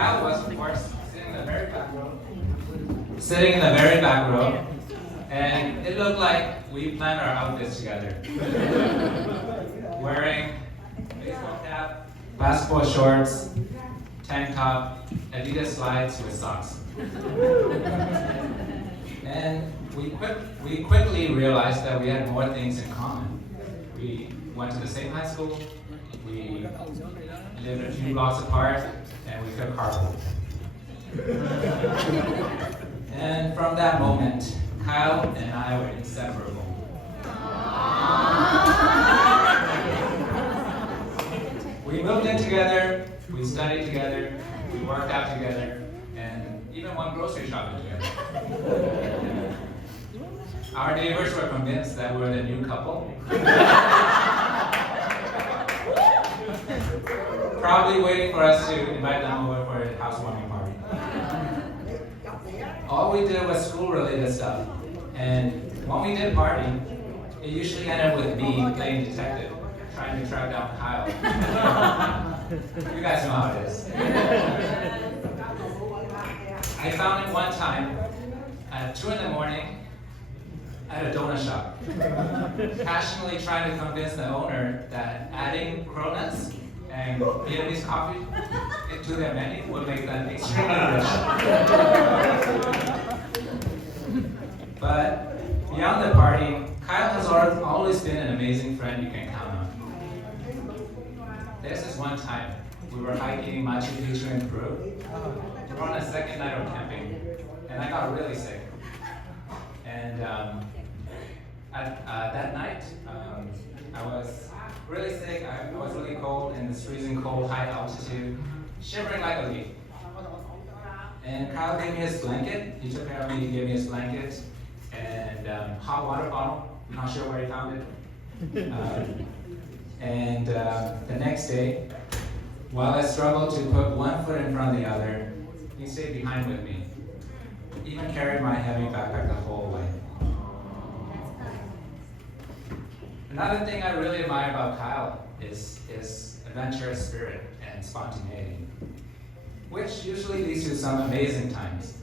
Kyle was, of course, sitting in the very back row. Sitting in the very back row, and it looked like we planned our outfits together. Wearing baseball cap, basketball shorts, tank top, Adidas slides with socks. And we quickly realized that we had more things in common. We went to the same high school, we lived a few blocks apart, and we could carpool. And from that moment, Kyle and I were inseparable. We moved in together, we studied together, we worked out together, and even went grocery shopping together. Our neighbors were convinced that we were the new couple. Probably waiting for us to invite them over for a housewarming party. All we did was school-related stuff, and when we did party, it usually ended with me playing detective, trying to track down Kyle. You guys know how it is. I found him one time at 2 in the morning at a donut shop, passionately trying to convince the owner that adding cronuts and Vietnamese coffee into their menu would make them extremely rich. But beyond the party, Kyle has always been an amazing friend you can count on. There's this one time we were hiking Machu Picchu in Peru. We were on a second night of camping, and I got really sick. And that night, I was really sick. I was really cold in this freezing cold, high altitude, shivering like a leaf. And Kyle gave me his blanket. He took care of me. He gave me his blanket and hot water bottle. I'm not sure where he found it. And the next day, while I struggled to put one foot in front of the other, he stayed behind with me. Even carried my heavy backpack the whole way. Another thing I really admire about Kyle is his adventurous spirit and spontaneity, which usually leads to some amazing times.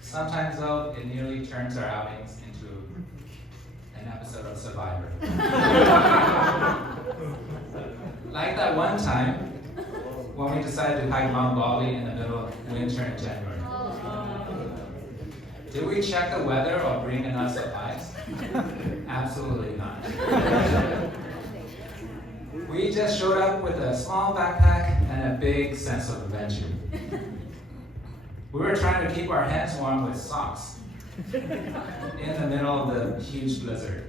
Sometimes, though, it nearly turns our outings into an episode of Survivor. Like that one time when we decided to hike Mount Bali in the middle of winter in January. Did we check the weather or bring enough supplies? Absolutely not. We just showed up with a small backpack and a big sense of adventure. We were trying to keep our hands warm with socks in the middle of the huge blizzard.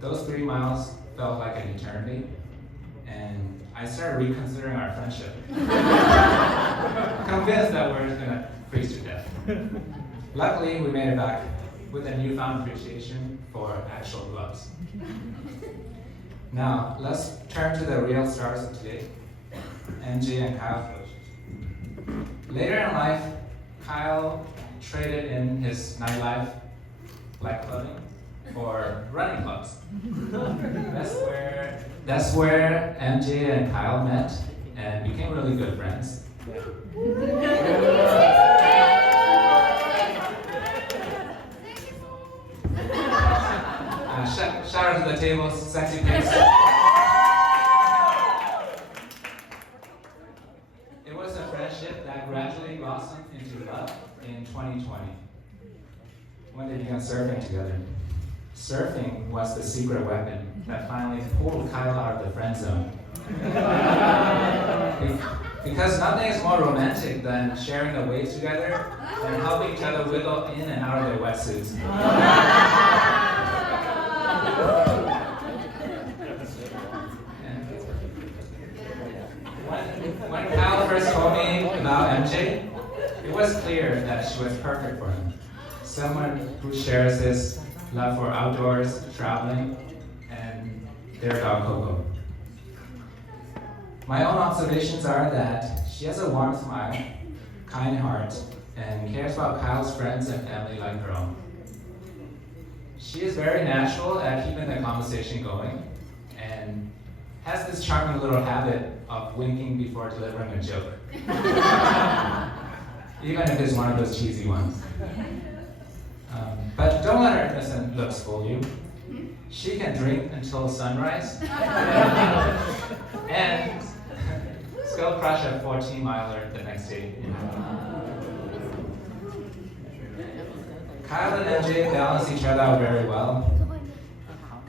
Those 3 miles felt like an eternity, and I started reconsidering our friendship. Convinced that we're gonna freeze to death. Luckily, we made it back with a newfound appreciation for actual gloves. Now, let's turn to the real stars of today, MJ and Kyle. Later in life, Kyle traded in his nightlife, like clothing, for running clubs. That's where MJ and Kyle met and became really good friends. Shout out to the table, sexy pics. It was a friendship that gradually blossomed into love in 2020 when they began surfing together. Surfing was the secret weapon that finally pulled Kyle out of the friend zone. Because nothing is more romantic than sharing the waves together and helping each other wiggle in and out of their wetsuits. When Kyle first told me about MJ, it was clear that she was perfect for him. Someone who shares his love for outdoors, traveling, and their dog Coco. My own observations are that she has a warm smile, kind heart, and cares about Kyle's friends and family like her own. She is very natural at keeping the conversation going, and has this charming little habit of winking before delivering a joke. Even if it's one of those cheesy ones. But don't let her innocent looks fool you. She can drink until sunrise and still crush a 14-miler the next day. Kyle and MJ balance each other out very well.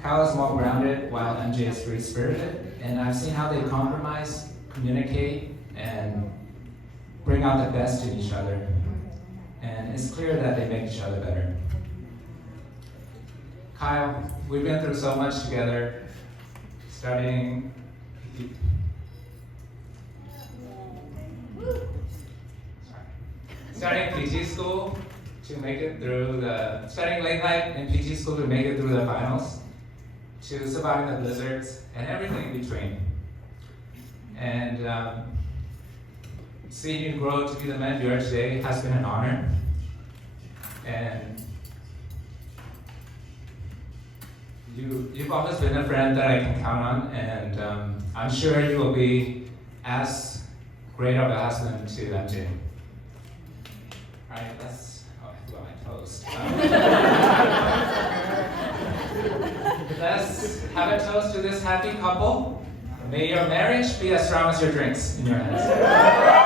Kyle is more grounded while MJ is free-spirited, and I've seen how they compromise, communicate, and bring out the best in each other. And it's clear that they make each other better. Kyle, we've been through so much together, studying PT school to make it through studying late night in PT school to make it through the finals, to surviving the blizzards, and everything in between. And seeing you grow to be the man you are today has been an honor. And you've always been a friend that I can count on, and I'm sure you will be as great of a husband to MJ. All right, I forgot my toast. Let's have a toast to this happy couple. May your marriage be as strong as your drinks in your hands.